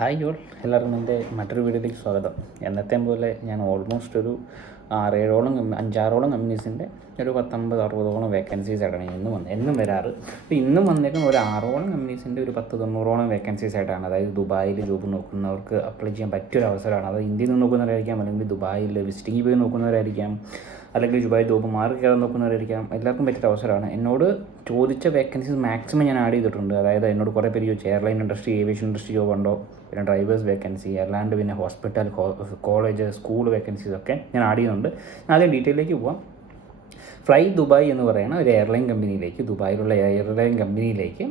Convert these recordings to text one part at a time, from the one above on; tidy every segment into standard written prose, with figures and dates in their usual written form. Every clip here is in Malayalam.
ഹായ് ഓൾ, എല്ലാവർക്കും എൻ്റെ മറ്റൊരു വീഡിയോയിലേക്ക് സ്വാഗതം. എന്നത്തെയും പോലെ ഞാൻ ഓൾമോസ്റ്റ് ഒരു 5-6ഓളം കമ്പനീസിൻ്റെ ഒരു 50-60ഓളം വേക്കൻസീസ് ആയിട്ടാണ് എന്നും വരാറ്. അപ്പോൾ ഇന്നും വന്നേക്കുന്ന ഒരു 6ഓളം കമ്പനീസിൻ്റെ ഒരു 10-90ഓളം വേക്കൻസീസ് ആയിട്ടാണ്. അതായത് ദുബായിൽ ജോബ് നോക്കുന്നവർക്ക് അപ്ലൈ ചെയ്യാൻ പറ്റിയൊരു അവസരമാണ്. അത് ഇന്ത്യയിൽ നിന്ന് നോക്കുന്നവരായിരിക്കാം, അല്ലെങ്കിൽ ദുബായിൽ വിസിറ്റിംഗ് പോയി നോക്കുന്നവരായിരിക്കാം, അല്ലെങ്കിൽ ദുബായ് ജോബ് മാറി കയറാൻ നോക്കുന്നവരായിരിക്കാം. എല്ലാവർക്കും പറ്റിയ അവസരമാണ്. എന്നോട് ചോദിച്ച വേക്കൻസീസ് മാക്സിമം ഞാൻ ആഡ് ചെയ്തിട്ടുണ്ട്. അതായത് എന്നോട് കുറേ പേര് ചോദിച്ചു airline industry, aviation industry job ഉണ്ടോ, പിന്നെ ഡ്രൈവേഴ്സ് വേക്കൻസി, അല്ലാണ്ട് പിന്നെ ഹോസ്പിറ്റൽ, കോളേജ്, സ്കൂൾ വേക്കൻസീസ് ഒക്കെ ഞാൻ ആഡ് ചെയ്യുന്നുണ്ട്. ആദ്യം ഡീറ്റെയിലേക്ക് പോവാം. ഫ്ലൈ ദുബായ് എന്ന് പറയുന്ന ഒരു എയർലൈൻ കമ്പനിയിലേക്ക്, ദുബായിലുള്ള എയർലൈൻ കമ്പനിയിലേക്ക്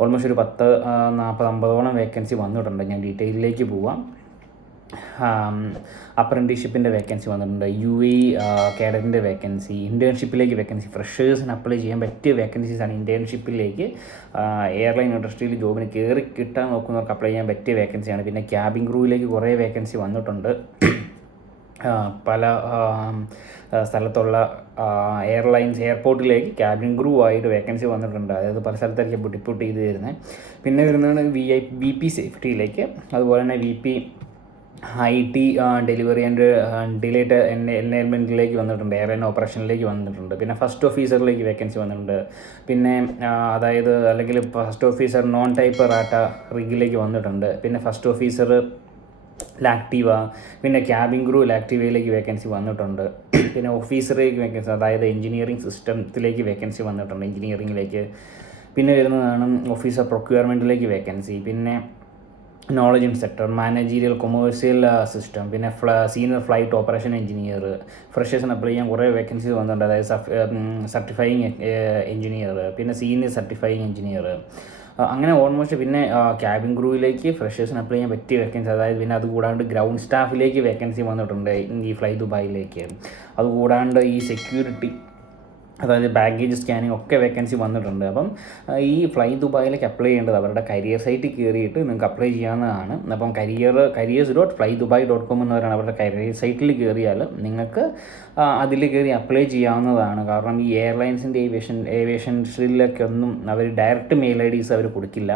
ഓൾമോസ്റ്റ് ഒരു 40-50ഓളം വേക്കൻസി വന്നിട്ടുണ്ട്. ഞാൻ ഡീറ്റെയിലേക്ക് പോവാം. അപ്രൻറ്റീഷിപ്പിൻ്റെ വേക്കൻസി വന്നിട്ടുണ്ട്, UAE കാഡറ്റിൻ്റെ വേക്കൻസി, ഇൻറ്റേൺഷിപ്പിലേക്ക് വേക്കൻസി, ഫ്രഷേഴ്സിന് അപ്ലൈ ചെയ്യാൻ പറ്റിയ വേക്കൻസീസാണ്. ഇൻറ്റേൺഷിപ്പിലേക്ക് എയർലൈൻ ഇൻഡസ്ട്രിയിൽ ജോബിന് കയറി കിട്ടാൻ നോക്കുന്നവർക്ക് അപ്ലൈ ചെയ്യാൻ പറ്റിയ വേക്കൻസിയാണ്. പിന്നെ ക്യാബിൻ ക്രൂവിലേക്ക് കുറേ വേക്കൻസി വന്നിട്ടുണ്ട്. പല സ്ഥലത്തുള്ള എയർലൈൻസ് എയർപോർട്ടിലേക്ക് ക്യാബിൻ ക്രൂ ആയിട്ട് വേക്കൻസി വന്നിട്ടുണ്ട്. അതായത് പല സ്ഥലത്തായിരിക്കും ഡിപ്യൂട്ട് ചെയ്ത് തരുന്നത്. പിന്നെ വരുന്നതാണ് VP സേഫ്റ്റിയിലേക്ക്, അതുപോലെ തന്നെ VP IT ഡെലിവറി ആൻഡ് ഡിലേറ്റ് എൻവയൺമെൻറ്റിലേക്ക് വന്നിട്ടുണ്ട്, എയർലൈൻ ഓപ്പറേഷനിലേക്ക് വന്നിട്ടുണ്ട്. പിന്നെ ഫസ്റ്റ് ഓഫീസറിലേക്ക് വേക്കൻസി വന്നിട്ടുണ്ട്. പിന്നെ അതായത് അല്ലെങ്കിൽ ഫസ്റ്റ് ഓഫീസർ നോൺ ടൈപ്പ് റാറ്റ റിഗിലേക്ക് വന്നിട്ടുണ്ട്. പിന്നെ ഫസ്റ്റ് ഓഫീസർ ലാക്റ്റീവ, പിന്നെ ക്യാബിൻ ക്രൂ ലാക്റ്റീവയിലേക്ക് വേക്കൻസി വന്നിട്ടുണ്ട്. പിന്നെ ഓഫീസറിലേക്ക് വേക്കൻസി, അതായത് എഞ്ചിനീയറിംഗ് സിസ്റ്റത്തിലേക്ക് വേക്കൻസി വന്നിട്ടുണ്ട്, എഞ്ചിനീയറിംഗിലേക്ക്. പിന്നെ വരുന്നതാണ് ഓഫീസർ പ്രൊക്യൂർമെൻറ്റിലേക്ക് വേക്കൻസി. പിന്നെ knowledge inspector, managerial commercial system, പിന്നെ സീനിയർ ഫ്ലൈറ്റ് ഓപ്പറേഷൻ എഞ്ചിനീയർ. ഫ്രഷേഴ്സിന് അപ്ലൈ ചെയ്യാൻ കുറേ വേക്കൻസീസ് വന്നിട്ടുണ്ട്. അതായത് സർട്ടിഫയിങ് എഞ്ചിനീയർ, പിന്നെ സീനിയർ സർട്ടിഫയിങ് എഞ്ചിനീയർ, അങ്ങനെ ഓൾമോസ്റ്റ്. പിന്നെ ക്യാബിൻ ക്രൂവിലേക്ക് ഫ്രഷേഴ്സിന് അപ്ലൈ ചെയ്യാൻ പറ്റിയ വേക്കൻസി. അതായത് പിന്നെ അതുകൂടാണ്ട് ഗ്രൗണ്ട് സ്റ്റാഫിലേക്ക് വേക്കൻസി വന്നിട്ടുണ്ട് ഈ ഫ്ലൈ ദുബായിലേക്ക്. അതുകൂടാണ്ട് ഈ സെക്യൂരിറ്റി, അതായത് ബാഗേജ് സ്കാനിങ് ഒക്കെ വേക്കൻസി വന്നിട്ടുണ്ട്. അപ്പം ഈ ഫ്ലൈ ദുബായിലേക്ക് അപ്ലൈ ചെയ്യേണ്ടത് അവരുടെ കരിയർ സൈറ്റിൽ കയറിയിട്ട് നിങ്ങൾക്ക് അപ്ലൈ ചെയ്യാവുന്നതാണ്. അപ്പം careers.flydubai.com എന്ന് പറയുന്നത് അവരുടെ കരിയർ സൈറ്റിൽ കയറിയാൽ നിങ്ങൾക്ക് അതിൽ കയറി അപ്ലൈ ചെയ്യാവുന്നതാണ്. കാരണം ഈ എയർലൈൻസിൻ്റെ ഏവിയേഷൻ ഇൻഡസ്ട്രിയിലൊക്കെ ഒന്നും അവർ ഡയറക്റ്റ് മെയിൽ IDs അവർ കൊടുക്കില്ല.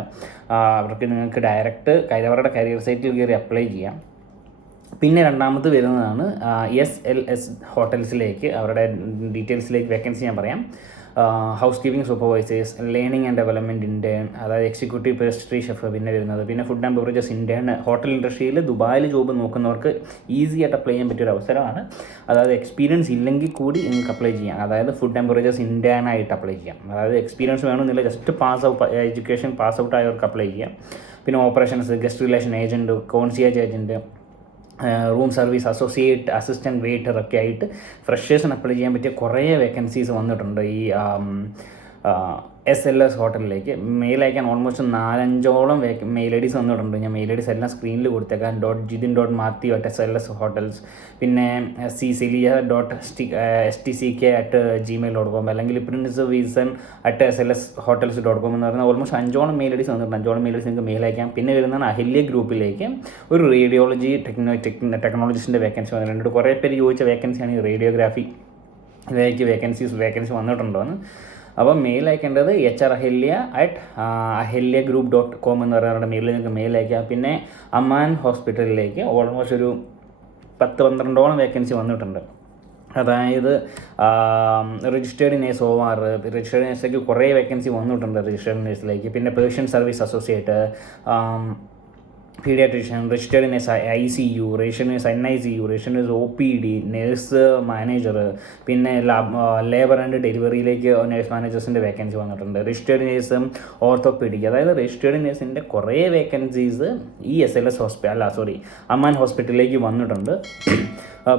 അവർക്ക് നിങ്ങൾക്ക് ഡയറക്റ്റ് അവരുടെ കരിയർ സൈറ്റിൽ കയറി അപ്ലൈ ചെയ്യാം. പിന്നെ രണ്ടാമത് വരുന്നതാണ് SLS ഹോട്ടൽസിലേക്ക്, അവരുടെ ഡീറ്റെയിൽസിലേക്ക് വേക്കൻസി ഞാൻ പറയാം. House keeping supervisors, learning and development intern, അതായത് എക്സിക്യൂട്ടീവ് പേസ്ട്രി ഷെഫ്. പിന്നെ വരുന്നത് പിന്നെ food and beverages intern. Hotel ഇൻഡസ്ട്രിയിൽ ദുബായിൽ ജോബ് നോക്കുന്നവർക്ക് ഈസി ആയിട്ട് അപ്ലൈ ചെയ്യാൻ പറ്റിയൊരു അവസരമാണ്. അതായത് എക്സ്പീരിയൻസ് ഇല്ലെങ്കിൽ കൂടി നിങ്ങൾക്ക് അപ്ലൈ ചെയ്യാം. അതായത് ഫുഡ് ആൻഡ് ബെവറേജസ് ഇൻറ്റേൺ ആയിട്ട് അപ്ലൈ ചെയ്യാം. അതായത് എക്സ്പീരിയൻസ് വേണമെന്നില്ല, ജസ്റ്റ് എഡ്യൂക്കേഷൻ പാസ് ഔട്ട് ആയവർക്ക് അപ്ലൈ ചെയ്യാം. പിന്നെ operations, guest relation agent, concierge agent, room service associate, assistant waiter ഒക്കെ ആയിട്ട് ഫ്രഷേഴ്സിന് അപ്ലൈ ചെയ്യാൻ പറ്റിയ കുറേ വേക്കൻസീസ് വന്നിട്ടുണ്ട് ഈ SLS ഹോട്ടലിലേക്ക്. മെയിൽ അയക്കാൻ ഓൾമോസ്റ്റ് 4-5ഓളം മെയിൽ IDs വന്നിട്ടുണ്ട്. ഞാൻ മെയിൽ IDs എല്ലാം സ്ക്രീനിൽ കൊടുത്തേക്കാം. .jidin.mathew@SLS hotels, പിന്നെ ccelia.stck@gmail.com, അല്ലെങ്കിൽ princevision@slshotels.com എന്ന് പറയുന്ന ഓൾമോസ്റ്റ് 5ഓളം മെയിൽ IDs വന്നിട്ടുണ്ട്. 5ഓളം മെയിൽ IDs നിങ്ങൾക്ക് മെയിൽ അയക്കാം. പിന്നെ വരുന്നതാണ് അഹല്യ ഗ്രൂപ്പിലേക്ക് ഒരു റേഡിയോളജി ടെക്നോളജിസ്റ്റിൻ്റെ വേക്കൻസി വന്നിട്ടുണ്ട്. കുറേ പേര് ചോദിച്ച വേക്കൻസിയാണ് ഈ റേഡിയോഗ്രാഫിയിലേക്ക് വേക്കൻസി വന്നിട്ടുണ്ടോ എന്ന്. അപ്പോൾ മെയിൽ അയക്കേണ്ടത് hr@ahelya.group.com എന്ന് പറയുന്ന മെയിലിൽ നിങ്ങൾക്ക് മെയിൽ അയക്കാം. പിന്നെ അമാൻ ഹോസ്പിറ്റലിലേക്ക് ഓൾമോസ്റ്റ് ഒരു 10-12ഓളം വേക്കൻസി വന്നിട്ടുണ്ട്. അതായത് രജിസ്റ്റേർഡ് നേഴ്സ് OR, രജിസ്റ്റേർഡ് നേഴ്സിലേക്ക് കുറേ വേക്കൻസി വന്നിട്ടുണ്ട് രജിസ്റ്റേർഡ് നേഴ്സിലേക്ക്. പിന്നെ patient service associate, paediatrician, registered nurse ICU, registered nurse NICU, registered nurse OPD, nurse manager. പിന്നെ ലേബർ ആൻഡ് ഡെലിവറിയിലേക്ക് നേഴ്സ് മാനേജേഴ്സിൻ്റെ വേക്കൻസി വന്നിട്ടുണ്ട്. രജിസ്റ്റേർഡ് നേഴ്സ് ഓർത്തോപീഡിക്, അതായത് രജിസ്റ്റേർഡ് നേഴ്സിൻ്റെ കുറേ വേക്കൻസീസ് ഈ അമാൻ ഹോസ്പിറ്റലിലേക്ക് വന്നിട്ടുണ്ട്.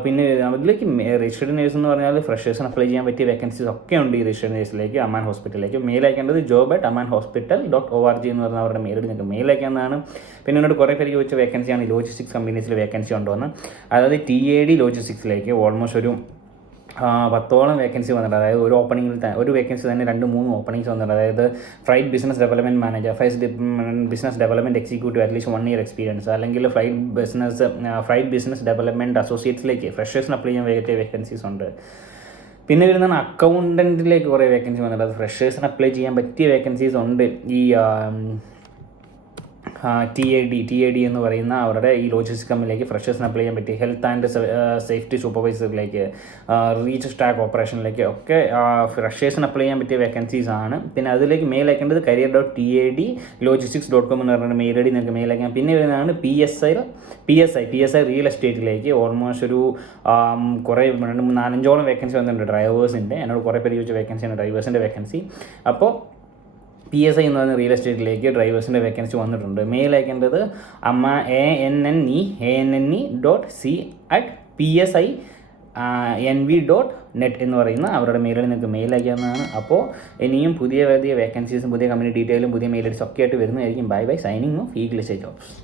പിന്നെ അതിലേക്ക് രജിസ്റ്റേർഡ് നേഴ്സ് എന്ന് പറഞ്ഞാൽ ഫ്രഷേഴ്സിന് അപ്ലൈ ചെയ്യാൻ പറ്റിയ വേക്കൻസീസ് ഒക്കെ ഉണ്ട് ഈ രജിസ്റ്റേർഡ് നേഴ്സിലേക്ക്, അമാൻ ഹോസ്പിറ്റലിലേക്ക്. മെയിൽ അയക്കേണ്ടത് job@amanhospital.org എന്ന് പറഞ്ഞ അവരുടെ മെയിൽ നിങ്ങൾക്ക് മെയിൽ അയക്കാവുന്നതാണ്. പിന്നെ എന്നോട് കുറേ പേര് ചോദിച്ച വേക്കൻസിയാണ് ലോജിസ്റ്റിക്സ് കമ്പനീസിൽ വേക്കൻസി ഉണ്ടോ എന്ന്. അതായത് TAD ലോജിസ്റ്റിക്സിലേക്ക് ഓൾമോസ്റ്റ് ഒരു 10ഓളം വേക്കൻസി വന്നിട്ടുണ്ട്. അതായത് ഒരു വേക്കൻസി തന്നെ 2-3 ഓപ്പണിങ്സ് വന്നിട്ടുണ്ട്. അതായത് flight business development manager, business development executive, at least 1 year experience, അല്ലെങ്കിൽ ഫ്ലൈറ്റ് ബിസിനസ് ഡെവലപ്മെൻറ്റ് അസോസിയേറ്റ്സിലേക്ക് ഫ്രഷേഴ്സിന് അപ്ലൈ ചെയ്യാൻ പറ്റിയ വേക്കൻസീസ് ഉണ്ട്. പിന്നെ വരുന്നതാണ് അക്കൗണ്ടൻറ്റിലേക്ക് കുറേ വേക്കൻസി വന്നിട്ടുണ്ട്. അത് ഫ്രഷേഴ്സിന് അപ്ലൈ ചെയ്യാൻ പറ്റിയ വേക്കൻസീസ് ഉണ്ട് ഈ TAD എന്ന് പറയുന്ന അവരുടെ ഈ ലോജിസ്റ്റിക്സ് കമ്പനിയിലേക്ക് ഫ്രഷേഴ്സിന് അപ്ലൈ ചെയ്യാൻ പറ്റി. ഹെൽത്ത് ആൻഡ് സേഫ്റ്റി സൂപ്പർവൈസറിലേക്ക്, റീച്ച് സ്റ്റാക്ക് ഓപ്പറേഷനിലേക്ക് ഒക്കെ ഫ്രഷേഴ്സിന് അപ്ലൈ ചെയ്യാൻ പറ്റിയ വേക്കൻസീസ് ആണ്. പിന്നെ അതിലേക്ക് മെയിൽ അയക്കേണ്ടത് career.tad.logistics.com എന്ന് പറഞ്ഞിട്ട് മെയിൽ ഐ ഡി നിങ്ങൾക്ക് മെയിൽ അയക്കാം. പിന്നെ വരുന്നതാണ് PSI റിയൽ എസ്റ്റേറ്റിലേക്ക് ഓൾമോസ്റ്റ് ഒരു കുറേ 4-5ഓളം വേക്കൻസി വന്നിട്ടുണ്ട് ഡ്രൈവേഴ്സിൻ്റെ. എന്നോട് കുറേ പേര് ചോദിച്ച വേക്കൻസിയാണ് ഡ്രൈവേഴ്സിൻ്റെ വേക്കൻസി. അപ്പോൾ PSI എന്ന് പറയുന്ന റിയൽ എസ്റ്റേറ്റിലേക്ക് ഡ്രൈവേഴ്സിൻ്റെ വേക്കൻസി വന്നിട്ടുണ്ട്. മെയിൽ അയക്കേണ്ടത് ANNE@PSINV.net എന്ന് പറയുന്ന അവരുടെ മെയിലിൽ നിങ്ങൾക്ക് മെയിൽ അയക്കാവുന്നതാണ്. അപ്പോൾ ഇനിയും പുതിയ വേക്കൻസീസും പുതിയ കമ്പനി ഡീറ്റെയിലും പുതിയ മെയിൽ ഐഡീസ് ഒക്കെ ആയിട്ട് വരുന്നതായിരിക്കും. Bye signing off eagle jobs.